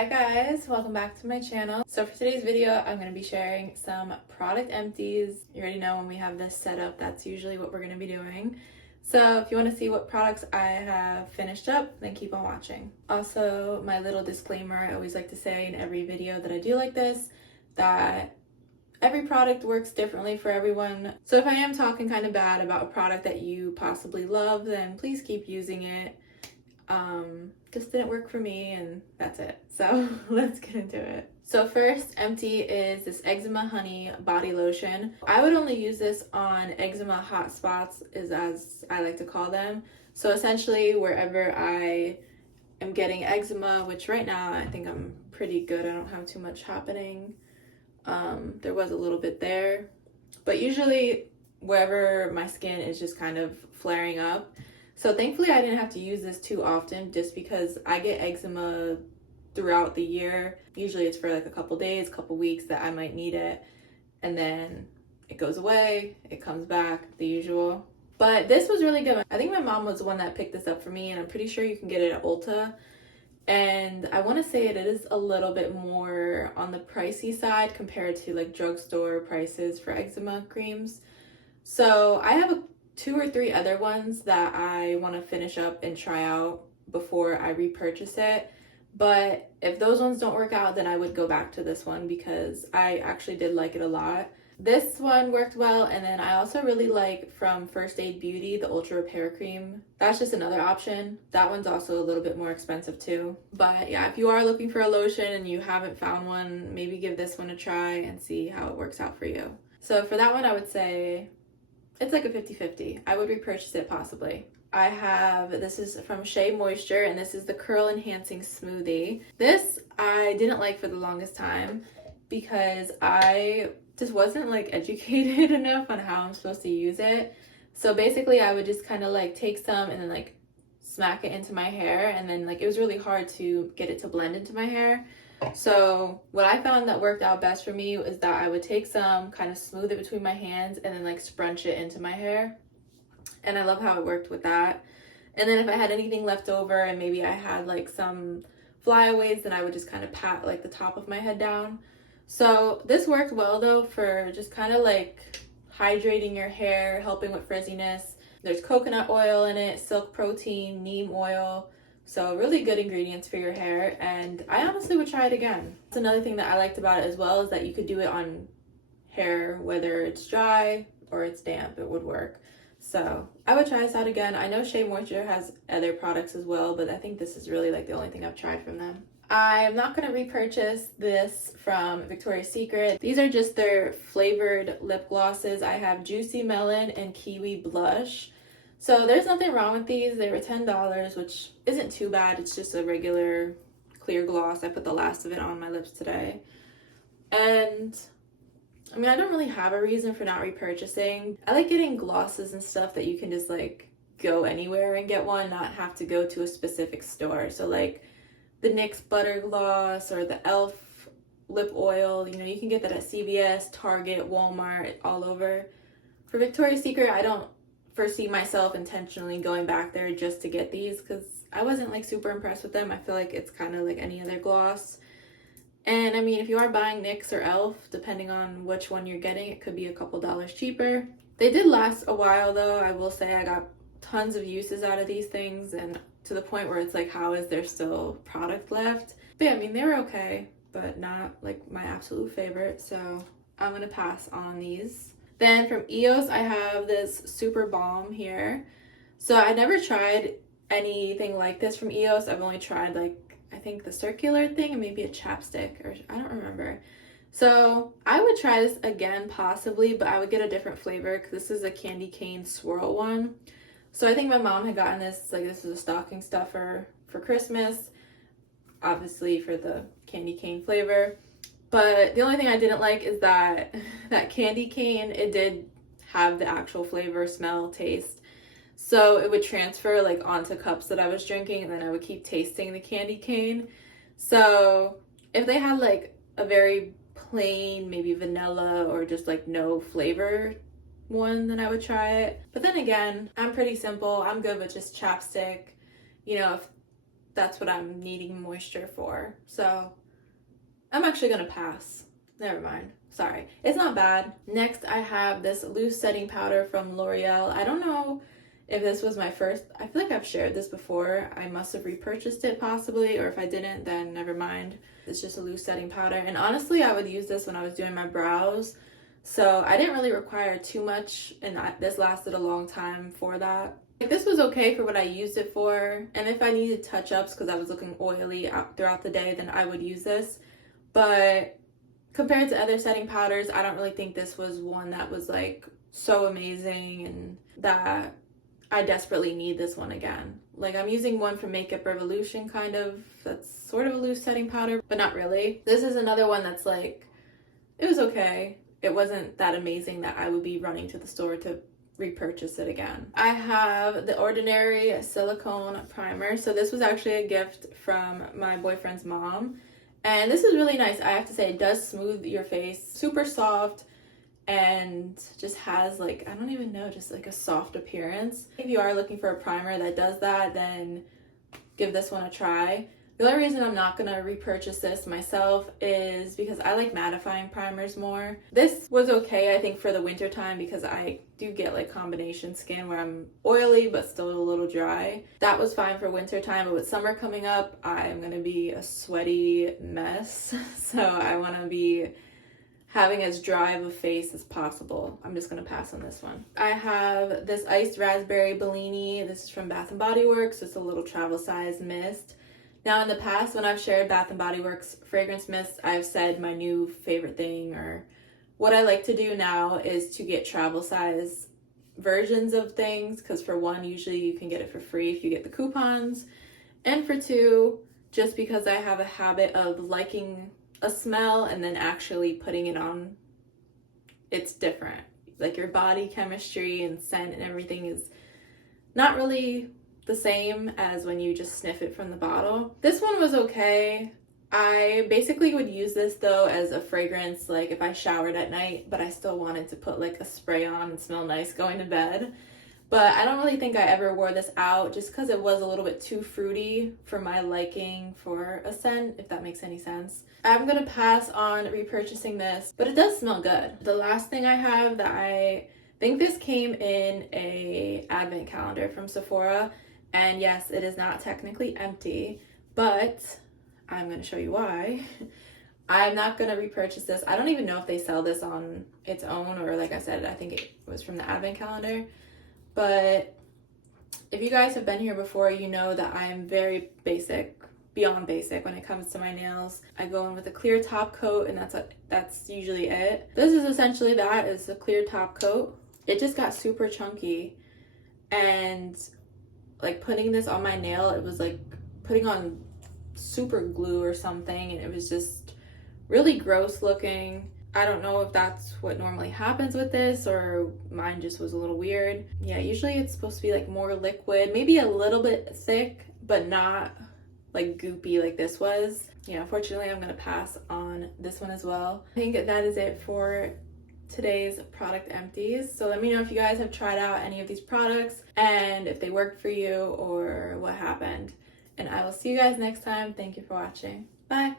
Hi guys, welcome back to my channel. So for today's video, I'm going to be sharing some product empties. You already know when we have this set up, that's usually what we're going to be doing. So if you want to see what products I have finished up, then keep on watching. Also, my little disclaimer, I always like to say in every video that I do like this, that every product works differently for everyone. So if I am talking kind of bad about a product that you possibly love, then please keep using it. Just didn't work for me and that's it. So let's get into it. So first empty is this eczema honey body lotion. I would only use this on eczema hot spots, is as I like to call them. So essentially wherever I am getting eczema, which right now I think I'm pretty good. I don't have too much happening. There was a little bit there, but usually wherever my skin is just kind of flaring up. So thankfully I didn't have to use this too often just because I get eczema throughout the year. Usually it's for like a couple days, couple weeks that I might need it, and then it goes away, it comes back, the usual. But this was really good. I think my mom was the one that picked this up for me, and I'm pretty sure you can get it at Ulta. And I want to say it is a little bit more on the pricey side compared to like drugstore prices for eczema creams. So I have 2 or 3 other ones that I want to finish up and try out before I repurchase it. But if those ones don't work out, then I would go back to this one because I actually did like it a lot. This one worked well, and then I also really like from First Aid Beauty, the Ultra Repair Cream. That's just another option. That one's also a little bit more expensive too. But yeah, if you are looking for a lotion and you haven't found one, maybe give this one a try and see how it works out for you. So for that one, I would say it's like a 50-50. I would repurchase it possibly. I have, this is from Shea Moisture, and this is the Curl Enhancing Smoothie. This I didn't like for the longest time because I just wasn't like educated enough on how I'm supposed to use it. So basically I would just kind of like take some and then like smack it into my hair, and then like it was really hard to get it to blend into my hair. So what I found that worked out best for me is that I would take some, kind of smooth it between my hands, and then like scrunch it into my hair. And I love how it worked with that. And then if I had anything left over and maybe I had like some flyaways, then I would just kind of pat like the top of my head down. So this worked well though for just kind of like hydrating your hair, helping with frizziness. There's coconut oil in it, silk protein, neem oil. So really good ingredients for your hair, and I honestly would try it again. That's another thing that I liked about it as well, is that you could do it on hair, whether it's dry or it's damp, it would work. So I would try this out again. I know Shea Moisture has other products as well, but I think this is really like the only thing I've tried from them. I'm not going to repurchase this from Victoria's Secret. These are just their flavored lip glosses. I have Juicy Melon and Kiwi Blush. So there's nothing wrong with these. They were $10, which isn't too bad. It's just a regular clear gloss. I put the last of it on my lips today. And I mean, I don't really have a reason for not repurchasing. I like getting glosses and stuff that you can just like go anywhere and get one, not have to go to a specific store. So like the NYX Butter Gloss or the e.l.f. lip oil, you know, you can get that at CVS, Target, Walmart, all over. For Victoria's Secret, I don't foresee myself intentionally going back there just to get these because I wasn't like super impressed with them. I feel like it's kind of like any other gloss. And I mean, if you are buying NYX or e.l.f., depending on which one you're getting, it could be a couple dollars cheaper. They did last a while though. I will say I got tons of uses out of these things, and to the point where it's like, how is there still product left? But yeah, I mean, they were okay, but not like my absolute favorite. So I'm gonna pass on these. Then from EOS, I have this Super Balm here. So I never tried anything like this from EOS. I've only tried like, I think the circular thing and maybe a chapstick, or I don't remember. So I would try this again possibly, but I would get a different flavor because this is a candy cane swirl one. So I think my mom had gotten this, like this is a stocking stuffer for Christmas, obviously for the candy cane flavor. But the only thing I didn't like is that candy cane, it did have the actual flavor, smell, taste. So it would transfer like onto cups that I was drinking, and then I would keep tasting the candy cane. So if they had like a very plain, maybe vanilla or just like no flavor one, then I would try it. But then again, I'm pretty simple. I'm good with just chapstick. You know, if that's what I'm needing moisture for. So I'm actually gonna pass. Never mind. Sorry. It's not bad. Next, I have this loose setting powder from L'Oreal. I don't know if this was my first. I feel like I've shared this before. I must have repurchased it possibly, or if I didn't, then never mind. It's just a loose setting powder. And honestly, I would use this when I was doing my brows. So I didn't really require too much, and this lasted a long time for that. Like, this was okay for what I used it for. And if I needed touch-ups because I was looking oily throughout the day, then I would use this. But compared to other setting powders, I don't really think this was one that was like so amazing and that I desperately need this one again. Like, I'm using one from Makeup Revolution, kind of. That's sort of a loose setting powder, but not really. This is another one that's like, it was okay. It wasn't that amazing that I would be running to the store to repurchase it again. I have the Ordinary Silicone Primer. So this was actually a gift from my boyfriend's mom. And this is really nice. I have to say, it does smooth your face. Super soft and just has like, I don't even know, just like a soft appearance. If you are looking for a primer that does that, then give this one a try. The only reason I'm not gonna repurchase this myself is because I like mattifying primers more. This was okay, I think, for the winter time because I do get like combination skin where I'm oily but still a little dry. That was fine for winter time, but with summer coming up, I'm gonna be a sweaty mess. So I wanna be having as dry of a face as possible. I'm just gonna pass on this one. I have this Iced Raspberry Bellini. This is from Bath & Body Works. It's a little travel size mist. Now, in the past, when I've shared Bath & Body Works fragrance mists, I've said my new favorite thing, or what I like to do now is to get travel size versions of things, because for one, usually you can get it for free if you get the coupons, and for two, just because I have a habit of liking a smell and then actually putting it on, it's different. Like, your body chemistry and scent and everything is not really the same as when you just sniff it from the bottle. This one was okay. I basically would use this though as a fragrance, like if I showered at night, but I still wanted to put like a spray on and smell nice going to bed. But I don't really think I ever wore this out just because it was a little bit too fruity for my liking for a scent, if that makes any sense. I'm gonna pass on repurchasing this, but it does smell good. The last thing I have that I think this came in a advent calendar from Sephora. And yes, it is not technically empty, but I'm going to show you why. I'm not going to repurchase this. I don't even know if they sell this on its own, or like I said, I think it was from the advent calendar. But if you guys have been here before, you know that I'm very basic, beyond basic when it comes to my nails. I go in with a clear top coat, and that's usually it. This is essentially that. It's a clear top coat. It just got super chunky, and like putting this on my nail, it was like putting on super glue or something, and it was just really gross looking. I don't know if that's what normally happens with this, or mine just was a little weird. Yeah, usually it's supposed to be like more liquid, maybe a little bit thick, but not like goopy like this was. Yeah, unfortunately I'm gonna pass on this one as well. I think that is it for today's product empties. So let me know if you guys have tried out any of these products and if they worked for you or what happened. And I will see you guys next time. Thank you for watching. Bye.